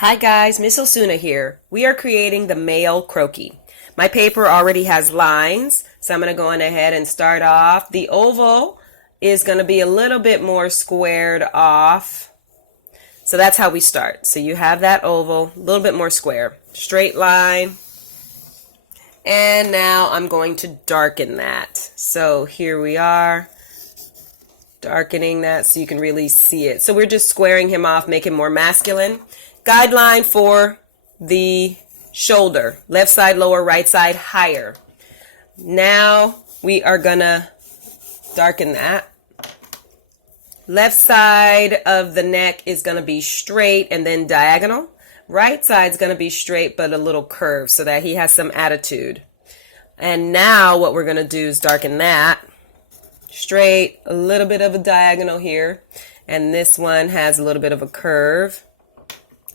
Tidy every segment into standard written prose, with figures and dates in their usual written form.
Hi guys, Miss Osuna here. We are creating the male croquis. My paper already has lines, so I'm going to go on ahead and start off. The oval is going to be a little bit more squared off. So that's how we start. So you have that oval, a little bit more square. Straight line. And now I'm going to darken that. So here we are, darkening that so you can really see it. So we're just squaring him off, make him more masculine. Guideline for the shoulder, left side lower, right side higher. Now we are gonna darken that. Left side of the neck is gonna be straight and then diagonal. Right side's gonna be straight but a little curved so that he has some attitude. And now what we're gonna do is darken that. Straight, a little bit of a diagonal here, and this one has a little bit of a curve.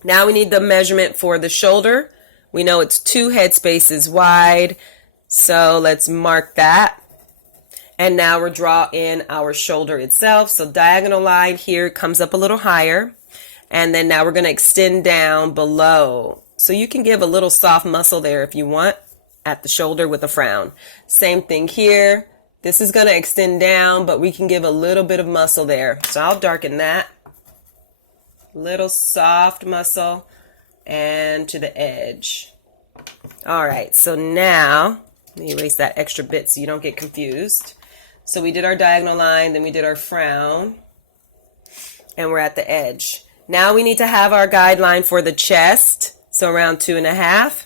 Now we need the measurement for the shoulder. We know it's 2 head spaces wide, so let's mark that. And now we'll draw in our shoulder itself. So diagonal line here comes up a little higher. And then now we're going to extend down below. So you can give a little soft muscle there if you want at the shoulder with a frown. Same thing here. This is going to extend down, but we can give a little bit of muscle there. So I'll darken that. Little soft muscle and to the edge. All right, so now let me erase that extra bit so you don't get confused. So we did our diagonal line, then we did our frown, and we're at the edge. Now we need to have our guideline for the chest, so around 2.5.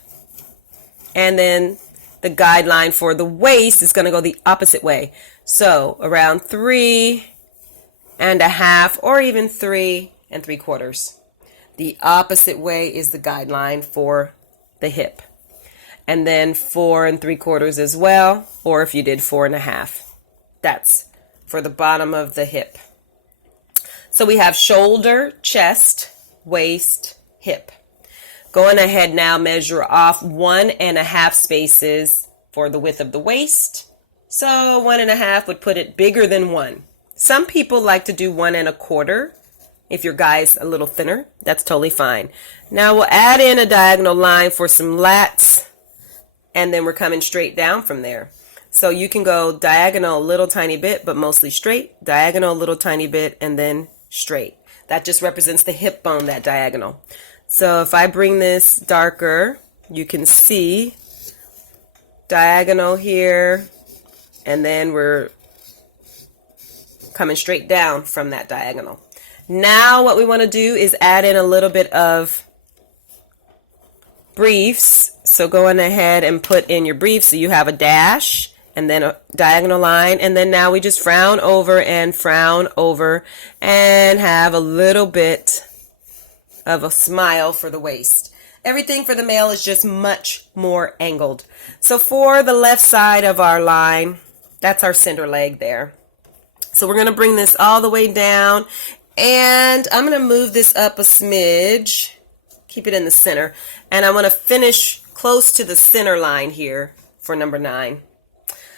And then the guideline for the waist is going to go the opposite way. So around 3.5 or even 3 3/4. The opposite way is the guideline for the hip. And then 4 3/4 as well, or if you did 4.5. That's for the bottom of the hip. So we have shoulder, chest, waist, hip. Going ahead now, measure off 1.5 spaces for the width of the waist. So 1.5 would put it bigger than 1. Some people like to do 1 1/4. If your guy's a little thinner, that's totally fine. Now we'll add in a diagonal line for some lats, and then we're coming straight down from there. So you can go diagonal a little tiny bit, but mostly straight, diagonal a little tiny bit, and then straight. That just represents the hip bone, that diagonal. So if I bring this darker, you can see diagonal here, and then we're coming straight down from that diagonal. Now what we want to do is add in a little bit of briefs. So go on ahead and put in your briefs. So you have a dash and then a diagonal line. And then now we just frown over and have a little bit of a smile for the waist. Everything for the male is just much more angled. So for the left side of our line, that's our center leg there. So we're going to bring this all the way down. And I'm going to move this up a smidge, keep it in the center, and I want to finish close to the center line here for number 9.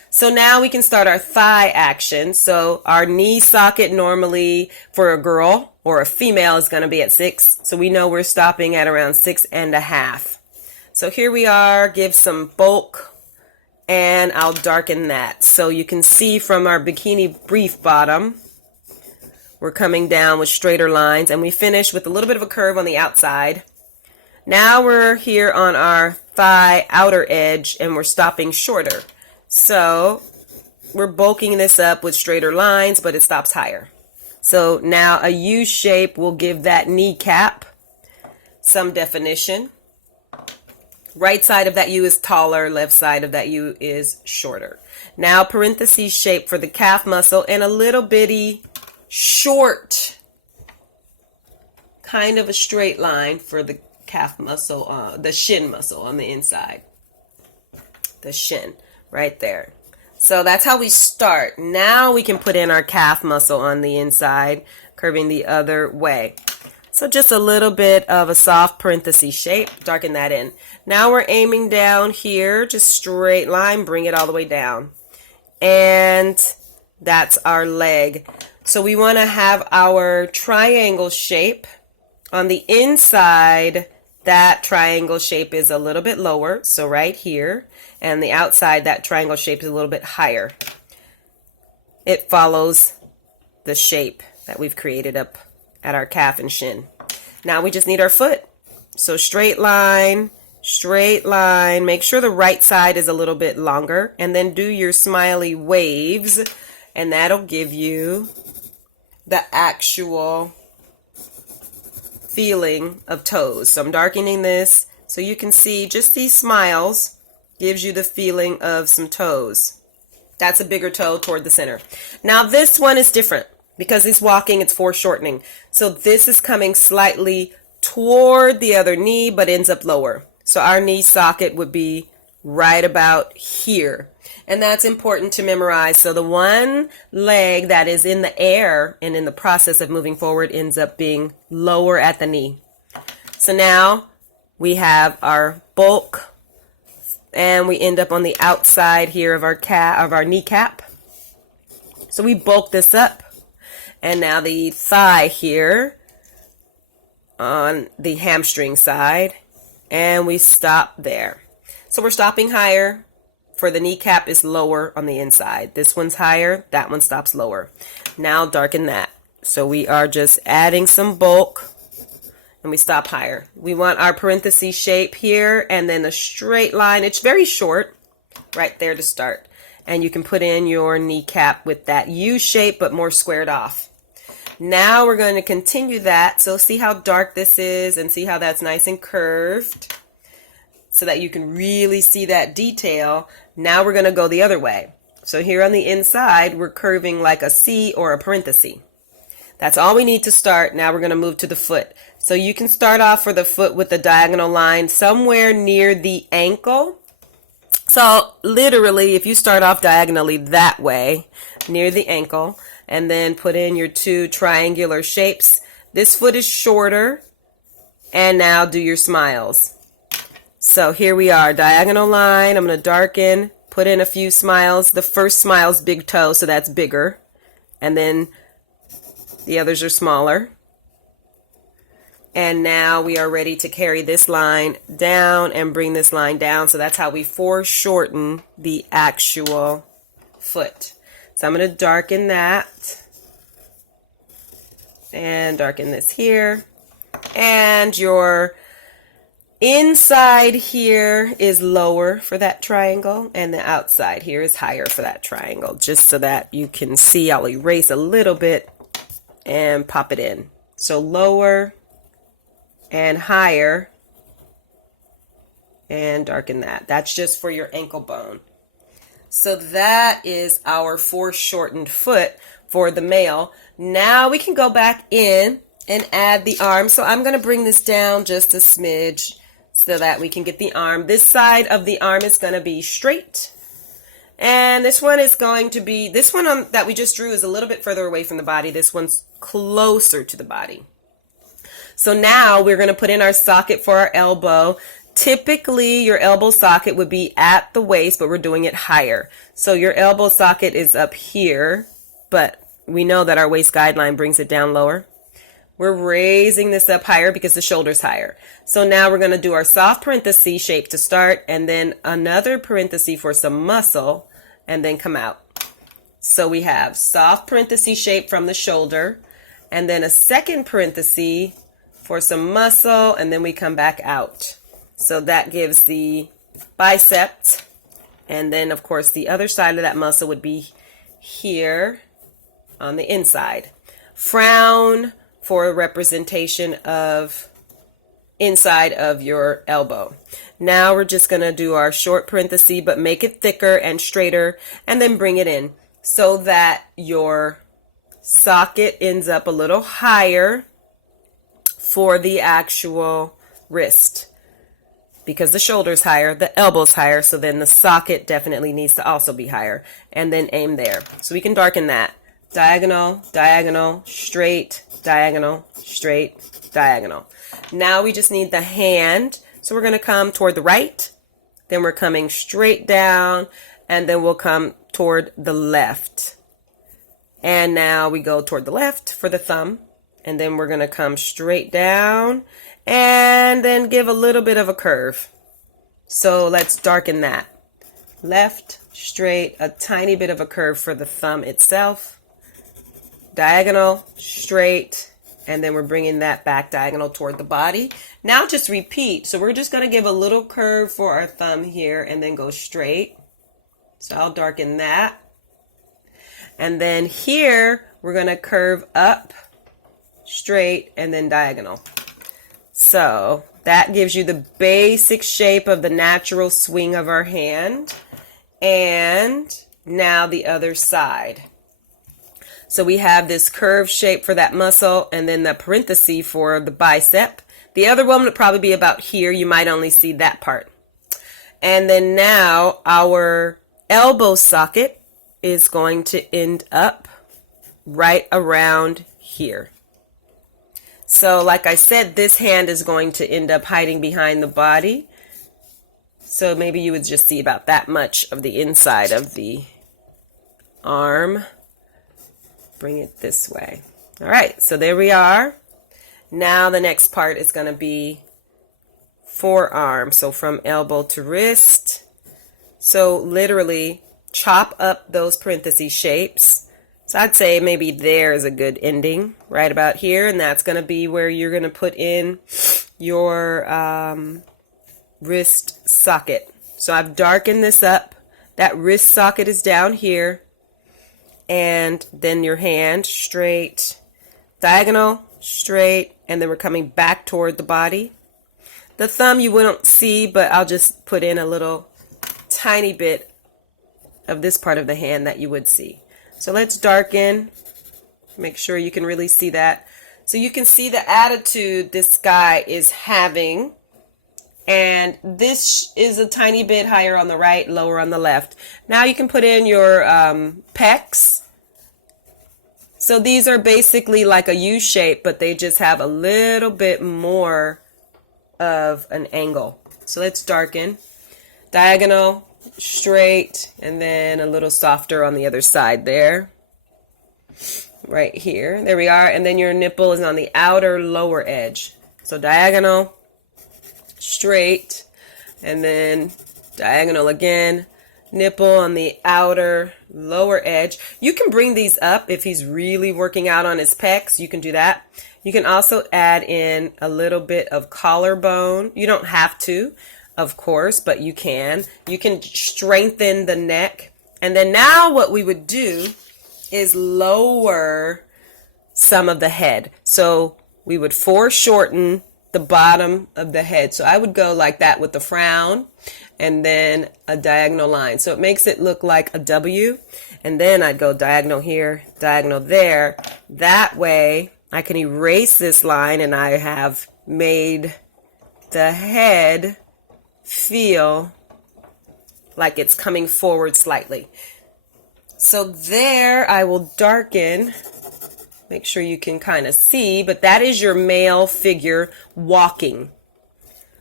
So now we can start our thigh action. So our knee socket normally for a girl or a female is going to be at 6. So we know we're stopping at around 6.5. So here we are, give some bulk, and I'll darken that. So you can see from our bikini brief bottom, we're coming down with straighter lines, and we finish with a little bit of a curve on the outside. Now we're here on our thigh outer edge, and we're stopping shorter. So we're bulking this up with straighter lines, but it stops higher. So now a U shape will give that kneecap some definition. Right side of that U is taller, left side of that U is shorter. Now parenthesis shape for the calf muscle and a little bitty short, kind of a straight line for the calf muscle, the shin muscle on the inside. The shin, right there. So that's how we start. Now we can put in our calf muscle on the inside, curving the other way. So just a little bit of a soft parenthesis shape, darken that in. Now we're aiming down here, just straight line, bring it all the way down. And that's our leg. So we want to have our triangle shape On the inside, that triangle shape is a little bit lower, so right here. And the outside, that triangle shape is a little bit higher. It follows the shape that we've created up at our calf and shin. Now we just need our foot. So straight line, make sure the right side is a little bit longer, and then do your smiley waves, and that'll give you the actual feeling of toes. So I'm darkening this so you can see just these smiles gives you the feeling of some toes. That's a bigger toe toward the center. Now this one is different because he's walking, it's foreshortening. So this is coming slightly toward the other knee but ends up lower. So our knee socket would be right about here. And that's important to memorize. So the one leg that is in the air and in the process of moving forward ends up being lower at the knee. So now we have our bulk, and we end up on the outside here of our kneecap. So we bulk this up, and now the thigh here on the hamstring side, and we stop there. So we're stopping higher. For the kneecap is lower on the inside. This one's higher, that one stops lower. Now darken that. So we are just adding some bulk, and we stop higher. We want our parenthesis shape here, and then a straight line. It's very short right there to start. And you can put in your kneecap with that U shape, but more squared off. Now we're going to continue that. So see how dark this is, and see how that's nice and curved, so that you can really see that detail. Now we're going to go the other way. So here on the inside, we're curving like a C or a parenthesis. That's all we need to start. Now we're going to move to the foot. So you can start off for the foot with the diagonal line somewhere near the ankle. So literally, if you start off diagonally that way, near the ankle, and then put in your two triangular shapes, this foot is shorter, and now do your smiles. So here we are, diagonal line. I'm going to darken, put in a few smiles. The first smile's big toe, so that's bigger. And then the others are smaller. And now we are ready to carry this line down and bring this line down. So that's how we foreshorten the actual foot. So I'm going to darken that. And darken this here. And your inside here is lower for that triangle, and the outside here is higher for that triangle, just so that you can see. I'll erase a little bit and pop it in. So lower and higher, and darken that. That's just for your ankle bone. So that is our foreshortened foot for the male. Now we can go back in and add the arm. So I'm going to bring this down just a smidge, so that we can get the arm. This side of the arm is going to be straight. And this one is going to be, this one that we just drew is a little bit further away from the body. This one's closer to the body. So now we're going to put in our socket for our elbow. Typically, your elbow socket would be at the waist, but we're doing it higher. So your elbow socket is up here, but we know that our waist guideline brings it down lower. We're raising this up higher because the shoulder's higher. So now we're going to do our soft parenthesis shape to start, and then another parenthesis for some muscle, and then come out. So we have soft parenthesis shape from the shoulder, and then a second parenthesis for some muscle, and then we come back out. So that gives the bicep, and then of course the other side of that muscle would be here on the inside. Frown for a representation of inside of your elbow. Now we're just going to do our short parenthesis, but make it thicker and straighter, and then bring it in so that your socket ends up a little higher for the actual wrist. Because the shoulder's higher, the elbow's higher, so then the socket definitely needs to also be higher. And then aim there. So we can darken that. Diagonal, diagonal, straight, diagonal, straight, diagonal. Now we just need the hand. So we're going to come toward the right, then we're coming straight down, and then we'll come toward the left. And now we go toward the left for the thumb, And then we're going to come straight down and then give a little bit of a curve. So let's darken that. Left, straight, a tiny bit of a curve for the thumb itself. Diagonal, straight, and then we're bringing that back diagonal toward the body. Now just repeat. So we're just going to give a little curve for our thumb here and then go straight. So I'll darken that. And then here we're going to curve up, straight, and then diagonal. So that gives you the basic shape of the natural swing of our hand. And now the other side. So we have this curved shape for that muscle and then the parenthesis for the bicep. The other one would probably be about here. You might only see that part. And then now our elbow socket is going to end up right around here. So like I said, this hand is going to end up hiding behind the body. So maybe you would just see about that much of the inside of the arm. Bring it this way. All right, so there we are. Now the next part is going to be forearm. So from elbow to wrist. So literally chop up those parenthesis shapes. So I'd say maybe there is a good ending, right about here. And that's going to be where you're going to put in your wrist socket. So I've darkened this up. That wrist socket is down here. And then your hand straight, diagonal, straight, and then we're coming back toward the body. The thumb you wouldn't see, but I'll just put in a little tiny bit of this part of the hand that you would see. So let's darken. Make sure you can really see that. So you can see the attitude this guy is having. And this is a tiny bit higher on the right, lower on the left. Now you can put in your pecs. So these are basically like a U shape, but they just have a little bit more of an angle. So let's darken. Diagonal, straight, and then a little softer on the other side there. Right here. There we are. And then your nipple is on the outer lower edge. So diagonal, straight, and then diagonal again. Nipple on the outer lower edge. You can bring these up if he's really working out on his pecs. You can do that. You can also add in a little bit of collarbone. You don't have to, of course, but you can. You can strengthen the neck. And then now what we would do is lower some of the head. So we would foreshorten the bottom of the head. So I would go like that with the frown and then a diagonal line. So it makes it look like a W. And then I'd go diagonal here, diagonal there. That way I can erase this line and I have made the head feel like it's coming forward slightly. So there I will darken. Make sure you can kind of see, but that is your male figure walking.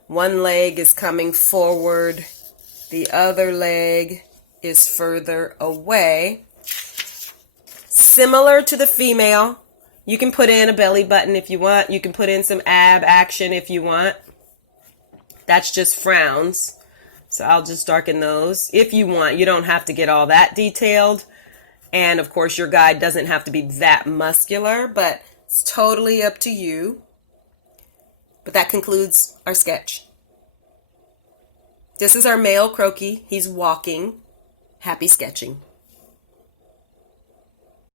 One leg is coming forward, the other leg is further away. Similar to the female, you can put in a belly button if you want. You can put in some ab action if you want. That's just frowns. So I'll just darken those if you want. You don't have to get all that detailed. And of course, your guy doesn't have to be that muscular, but it's totally up to you. But that concludes our sketch. This is our male Croqui. He's walking. Happy sketching.